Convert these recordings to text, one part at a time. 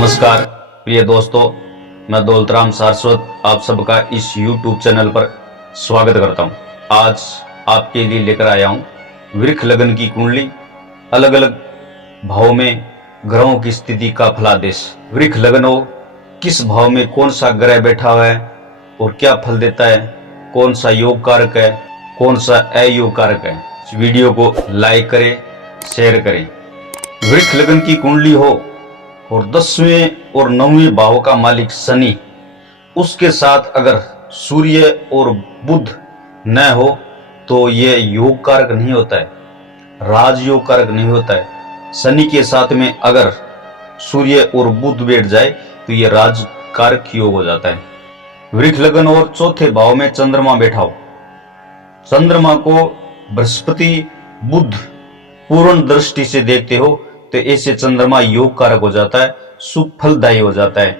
नमस्कार प्रिय दोस्तों, मैं दौलतराम सारस्वत आप सबका इस YouTube चैनल पर स्वागत करता हूं। आज आपके लिए लेकर आया हूं वृक्ष लगन की कुंडली, अलग अलग भाव में ग्रहों की स्थिति का फलादेश। वृक्ष लगन हो, किस भाव में कौन सा ग्रह बैठा हुआ है और क्या फल देता है, कौन सा योग कारक है, कौन सा अयोग कारक है। इस वीडियो को लाइक करें, शेयर करें। वृक्ष लगन की कुंडली हो और 10वें और 9वें भाव का मालिक शनि, उसके साथ अगर सूर्य और बुध न हो तो यह योग कारक नहीं होता है, राजयोग कारक नहीं होता है। शनि के साथ में अगर सूर्य और बुध बैठ जाए तो यह राज कारक योग हो जाता है। वृक्ष लगन और चौथे भाव में चंद्रमा बैठा हो, चंद्रमा को बृहस्पति बुध पूर्ण दृष्टि से देखते हो तो ऐसे चंद्रमा योग कारक हो जाता है, शुभ फलदायी हो जाता है,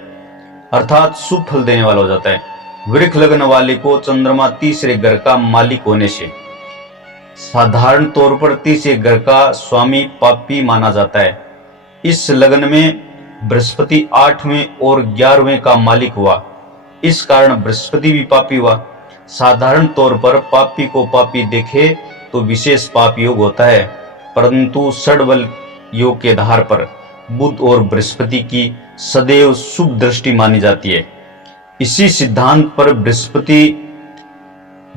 अर्थात शुभ फल देने वाला हो जाता है। वृक्ष लगन वाले को चंद्रमा तीसरे घर का मालिक होने से साधारण तौर पर तीसरे घर का स्वामी पापी माना जाता है। इस लगन में बृहस्पति 8वें और 11वें का मालिक हुआ, इस कारण बृहस्पति भी पापी हुआ। साधारण तौर पर पापी को पापी देखे तो विशेष पाप योग होता है, परंतु षडबल योग के आधार पर बुध और बृहस्पति की सदैव शुभ दृष्टि मानी जाती है। इसी सिद्धांत पर बृहस्पति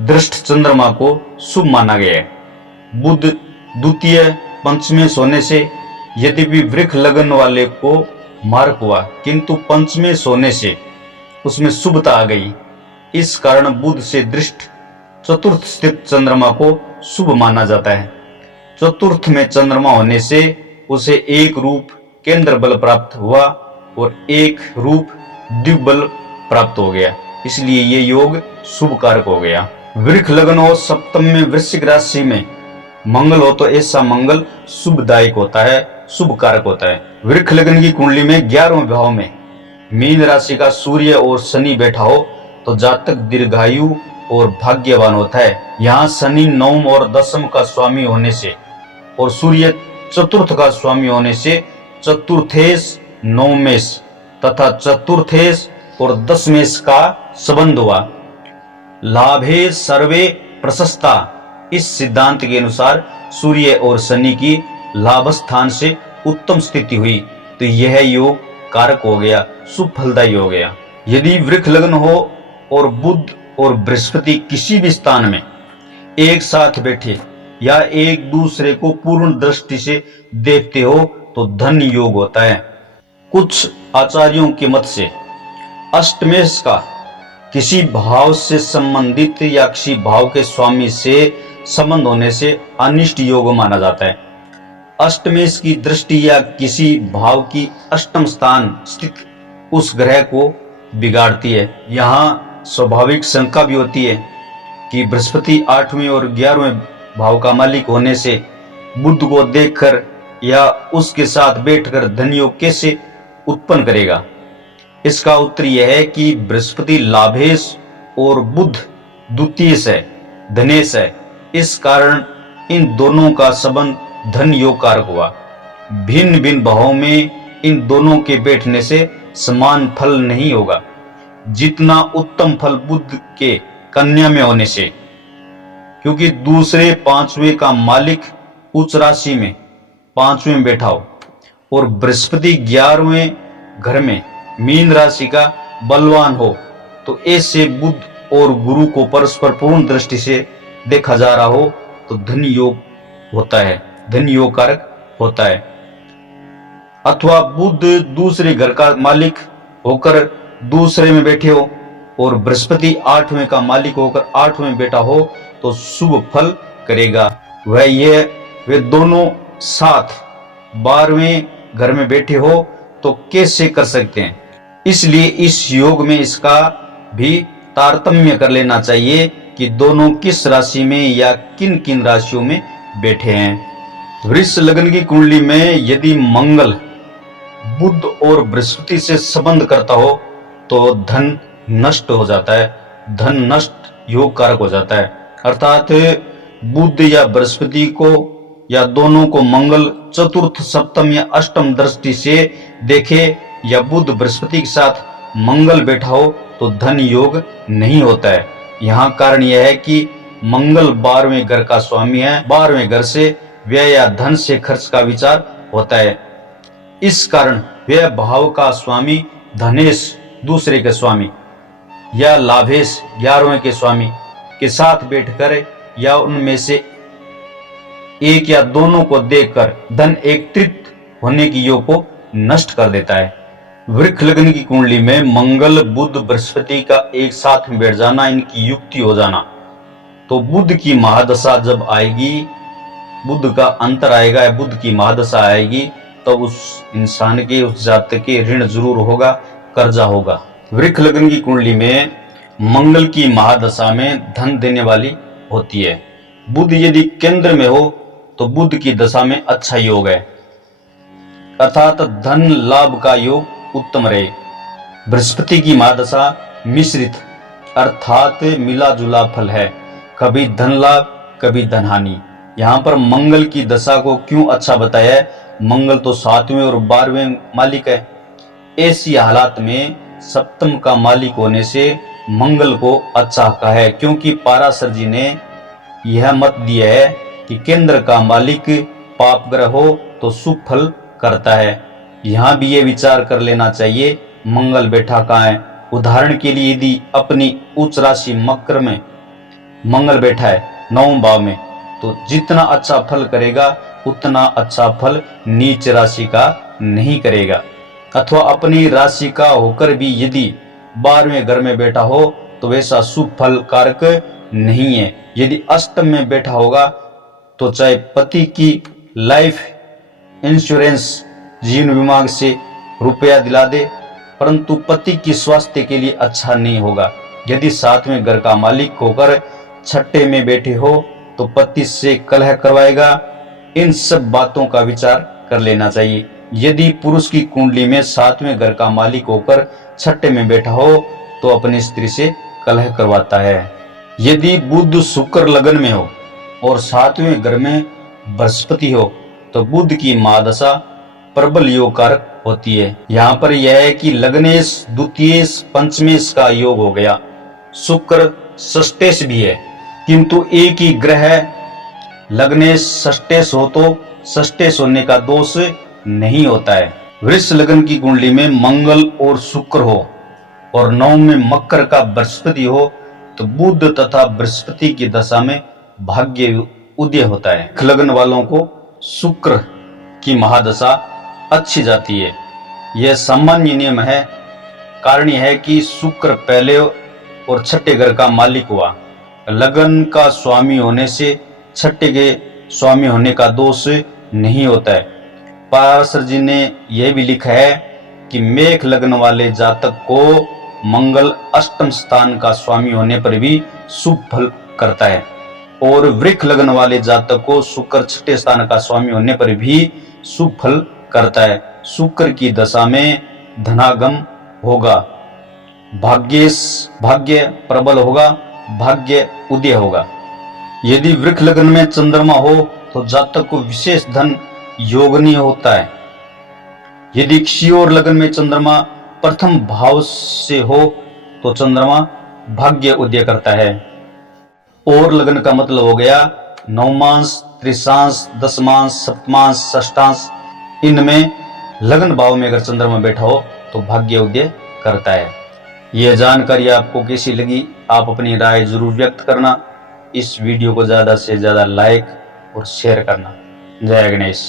दृष्ट चंद्रमा को शुभ माना गया है। बुध द्वितीय पंचमें सोने से यद्यपि वृक्ष लगन वाले को मार्क हुआ, किंतु पंचमें सोने से उसमें शुभता आ गई। इस कारण बुध से दृष्ट चतुर्थ स्थित चंद्रमा को शुभ माना जाता है। चतुर्थ में चंद्रमा होने से उसे एक रूप केंद्र बल प्राप्त हुआ और एक रूप द्विबल प्राप्त हो गया, इसलिए ये योग शुभ कारक हो गया। वृक्ष लगन हो सप्तम में वृश्चिक राशि में मंगल हो तो ऐसा मंगल शुभदायक होता है, शुभ कारक होता है। वृक्ष लगन की कुंडली में 11वें भाव में मीन राशि का सूर्य और शनि बैठा हो तो जातक दीर्घायु और भाग्यवान होता है। यहाँ शनि 9 और 10 का स्वामी होने से और सूर्य चतुर्थ का स्वामी होने से चतुर्थेश 9 मेष तथा चतुर्थेश और 10 मेष का संबंध हुआ। लाभे सर्वे प्रशस्ता, इस सिद्धांत के अनुसार सूर्य और शनि की लाभ स्थान से उत्तम स्थिति हुई तो यह योग कारक हो गया, शुभ फलदायी हो गया। यदि वृक्ष लगन हो और बुध और बृहस्पति किसी भी स्थान में एक साथ बैठे या एक दूसरे को पूर्ण दृष्टि से देखते हो तो धन योग होता है। कुछ आचार्यों के मत से अष्टमेश का किसी भाव से संबंधित या किसी भाव के स्वामी से संबंध होने से अनिष्ट योग माना जाता है। अष्टमेश की दृष्टि या किसी भाव की अष्टम स्थान स्थित उस ग्रह को बिगाड़ती है। यहाँ स्वाभाविक शंका भी होती है कि बृहस्पति 8वें और 11वें भाव का मालिक होने से बुध को देखकर या उसके साथ बैठकर धन योग कैसे उत्पन्न करेगा। इसका उत्तर यह है कि बृहस्पति लाभेश और बुध द्वितीयेश है, धनेश है, इस कारण इन दोनों का संबंध धन योग कारक हुआ। भिन्न भिन्न भावों में इन दोनों के बैठने से समान फल नहीं होगा। जितना उत्तम फल बुध के कन्या में होने से, क्योंकि दूसरे 5वें का मालिक उच्च राशि में 5वें में बैठा हो और बृहस्पति 11वें घर में मीन राशि का बलवान हो तो ऐसे बुध और गुरु को परस्पर पूर्ण दृष्टि से देखा जा रहा हो तो धन योग होता है, धन योग कारक होता है। अथवा बुध दूसरे घर का मालिक होकर दूसरे में बैठे हो और बृहस्पति 8वें का मालिक होकर 8वें में बैठा हो तो शुभ फल करेगा। वे दोनों साथ 12वें घर में बैठे हो तो कैसे कर सकते हैं, इसलिए इस योग में इसका भी तारतम्य कर लेना चाहिए कि दोनों किस राशि में या किन किन राशियों में बैठे हैं। वृष लगन की कुंडली में यदि मंगल बुध और बृहस्पति से संबंध करता हो तो धन नष्ट हो जाता है, धन नष्ट योग कारक हो जाता है। अर्थात बुध या बृहस्पति को या दोनों को मंगल चतुर्थ सप्तम या अष्टम दृष्टि से देखे या बुध बृहस्पति के साथ मंगल बैठा हो तो धन योग नहीं होता है। यहाँ कारण यह है कि मंगल 12वें घर का स्वामी है। 12वें घर से व्यय या धन से खर्च का विचार होता है। इस कारण व्यय भाव का स्वामी धनेश दूसरे के स्वामी या लाभेश 11वें के स्वामी के साथ बैठकर या उनमें से एक या दोनों को देखकर धन एकत्रित होने की योग को नष्ट कर देता है। वृक्ष लग्न की कुंडली में मंगल बुध बृहस्पति का एक साथ में बैठ जाना, इनकी युक्ति हो जाना, तो बुध की महादशा जब आएगी, बुध का अंतर आएगा या बुध की महादशा आएगी, तो उस इंसान के, उस जातक के ऋण जरूर होगा, कर्जा होगा। वृक्ष लग्न की कुंडली में मंगल की महादशा में धन देने वाली होती है। बुध यदि केंद्र में हो तो बुध की दशा में अच्छा योग है, अर्थात धन लाभ का योग उत्तम रहे। बृहस्पति की महादशा मिश्रित अर्थात मिला जुला फल है, कभी धन लाभ कभी धन हानि। यहाँ पर मंगल की दशा को क्यों अच्छा बताया है? मंगल तो 7वें और 12वें मालिक है। ऐसी हालात में सप्तम का मालिक होने से मंगल को अच्छा कहा है, क्योंकि पाराशर जी ने यह मत दिया है कि केंद्र का मालिक पाप ग्रह हो तो शुभ फल करता है। यहाँ भी ये विचार कर लेना चाहिए मंगल बैठा कहाँ है। उदाहरण के लिए यदि अपनी उच्च राशि मकर में मंगल बैठा है 9वें भाव में, तो जितना अच्छा फल करेगा उतना अच्छा फल नीच राशि का नहीं करेगा। अथवा अपनी राशि का होकर भी यदि 12वें घर में बैठा हो तो वैसा शुभ फल कारक नहीं है। यदि अष्टम में बैठा होगा तो चाहे पति की लाइफ इंश्योरेंस जीवन बीमा से रुपया दिला दे, परंतु पति की स्वास्थ्य के लिए अच्छा नहीं होगा। यदि 7वें घर का मालिक होकर छठे में बैठे हो तो पति से कलह करवाएगा। इन सब बातों का विचार कर लेना चाहिए। यदि पुरुष की कुंडली में 7वें घर का मालिक होकर छठे में बैठा हो तो अपनी स्त्री से कलह करवाता है। यदि बुध शुक्र लगन में हो और 7वें घर में बृहस्पति हो तो बुध की महादशा प्रबल योग कारक होती है। यहाँ पर यह है कि लग्नेश द्वितीयेश पंचमेश का योग हो गया। शुक्र षष्टेश भी है, किंतु एक ही ग्रह लग्नेश षष्टेश हो तो षष्टेश होने का दोष नहीं होता है। वृष लग्न की कुंडली में मंगल और शुक्र हो और 9 में मकर का बृहस्पति हो तो बुध तथा बृहस्पति की दशा में भाग्य उदय होता है। लग्न वालों को शुक्र की महादशा अच्छी जाती है, यह सामान्य नियम है। कारण यह है कि शुक्र पहले और छठे घर का मालिक हुआ। लगन का स्वामी होने से छठे के स्वामी होने का दोष नहीं होता है। पाराशर जी ने यह भी लिखा है कि मेष लग्न वाले जातक को मंगल अष्टम स्थान का स्वामी होने पर भी शुभ फल करता है, और वृक्ष लग्न वाले जातक को शुक्र छठे स्थान का स्वामी होने पर भी शुभ फल करता है। शुक्र की दशा में धनागम होगा, भाग्य प्रबल होगा, भाग्य उदय होगा। यदि वृक्ष लग्न में चंद्रमा हो तो जातक को विशेष धन योगनीय होता है। यदि क्षियोर लग्न में चंद्रमा प्रथम भाव से हो तो चंद्रमा भाग्य उदय करता है। और लग्न का मतलब हो गया नवमांश, त्रिशांश, दशमांश, सप्तमांश, षष्ठांश। इनमें लग्न भाव में अगर चंद्रमा बैठा हो तो भाग्य उदय करता है। यह जानकारी आपको कैसी लगी, आप अपनी राय जरूर व्यक्त करना। इस वीडियो को ज्यादा से ज्यादा लाइक और शेयर करना। जय गणेश।